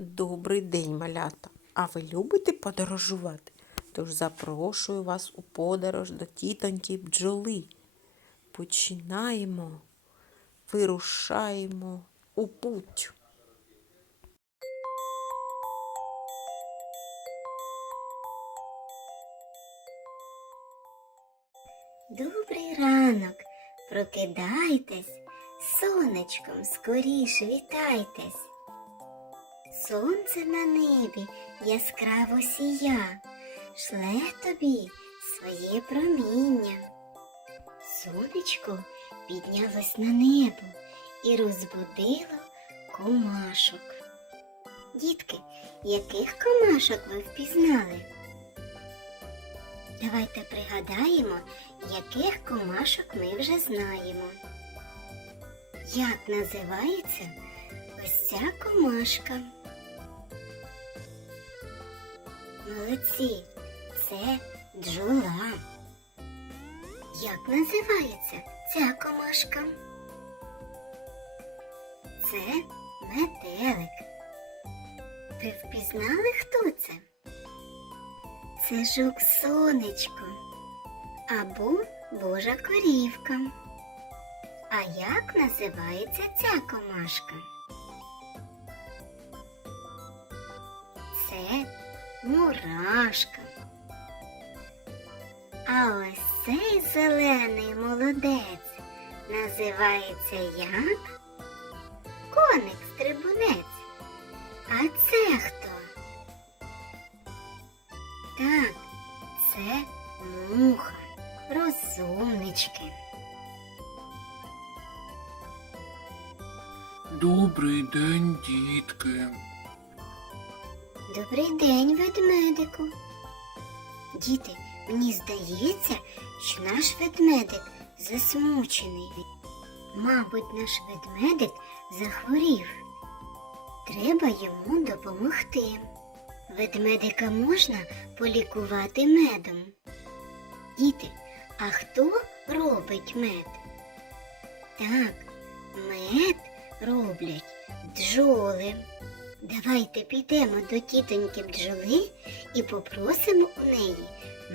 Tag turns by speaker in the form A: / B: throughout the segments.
A: Добрий день, малята! А ви любите подорожувати? Тож запрошую вас у подорож до тітоньки бджоли. Починаємо, вирушаємо у путь.
B: Добрий ранок, прокидайтесь, сонечком скоріше вітайтесь. Сонце на небі яскраво сія, шле тобі своє проміння. Сонечко піднялось на небо і розбудило комашок. Дітки, яких комашок ви впізнали? Давайте пригадаємо, яких комашок ми вже знаємо. Як називається ось ця комашка? Молодці, це бджола. Як називається ця комашка? Це метелик. Ви впізнали, хто це? Це жук сонечко або Божа корівка. А як називається ця комашка? Мурашка. А ось цей зелений молодець називається як? Коник стрибунець. А це хто? Так, це муха, розумнички.
C: Добрий день, дітки.
B: Добрий день, ведмедику. Діти, мені здається, що наш ведмедик засмучений. Мабуть, наш ведмедик захворів. Треба йому допомогти. Ведмедика можна полікувати медом. Діти, а хто робить мед? Так, мед роблять бджоли. Давайте підемо до тітоньки бджоли і попросимо у неї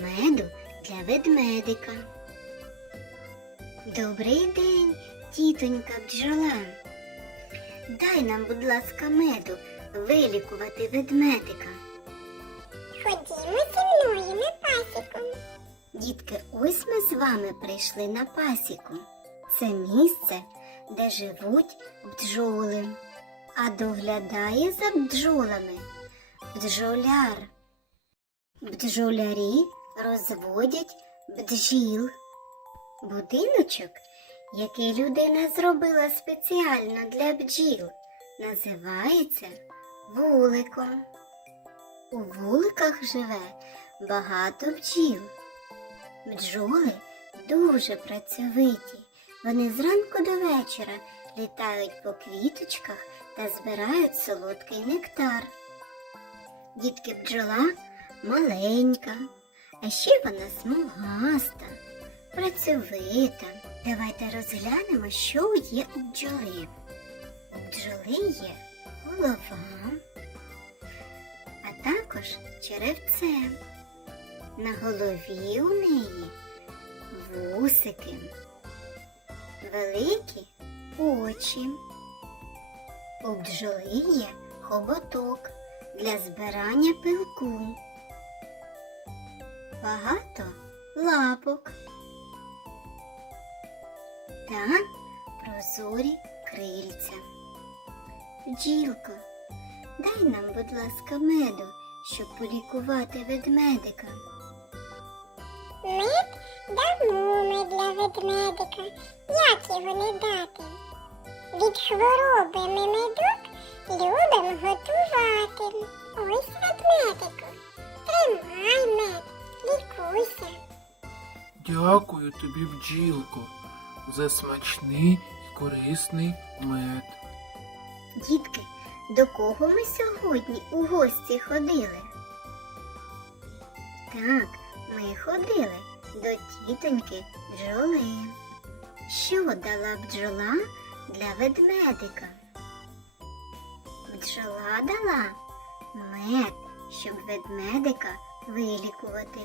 B: меду для ведмедика. Добрий день, тітонька бджола. Дай нам, будь ласка, меду вилікувати ведмедика.
D: Ходімо зі мною на пасіку.
B: Дітки, ось ми з вами прийшли на пасіку. Це місце, де живуть бджоли, а доглядає за бджолами бджоляр. Бджолярі розводять бджіл. Будиночок, який людина зробила спеціально для бджіл, називається вуликом. У вуликах живе багато бджіл. Бджоли дуже працьовиті. Вони зранку до вечора літають по квіточках та збирають солодкий нектар. Дітки бджола маленька, а ще вона смугаста, працьовита. Давайте розглянемо, що є у бджоли. У бджоли є голова, а також черевце. На голові у неї вусики, великі очі. У бджоли є хоботок для збирання пилку. Багато лапок та прозорі крильця. Бджілко, дай нам, будь ласка, меду, щоб полікувати ведмедика.
D: Мед дамо ми для ведмедика. Як його не дати? Від хвороби ми медок любимо готувати. Ось ведмедику. Тримай мед, лікуйся.
C: Дякую тобі, бджілко, за смачний і корисний мед.
B: Дітки, до кого ми сьогодні у гості ходили? Так, ми ходили до тітоньки бджоли. Що дала бджола для ведмедика? бджола дала мед, щоб ведмедика вилікувати.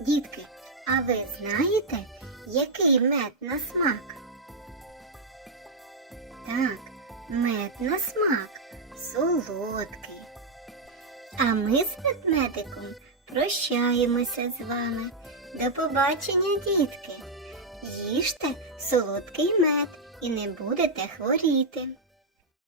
B: Дітки, а ви знаєте, який мед на смак? Так, мед на смак солодкий. А ми з ведмедиком прощаємося з вами. До побачення, дітки. Їжте солодкий мед і не будете хворіти.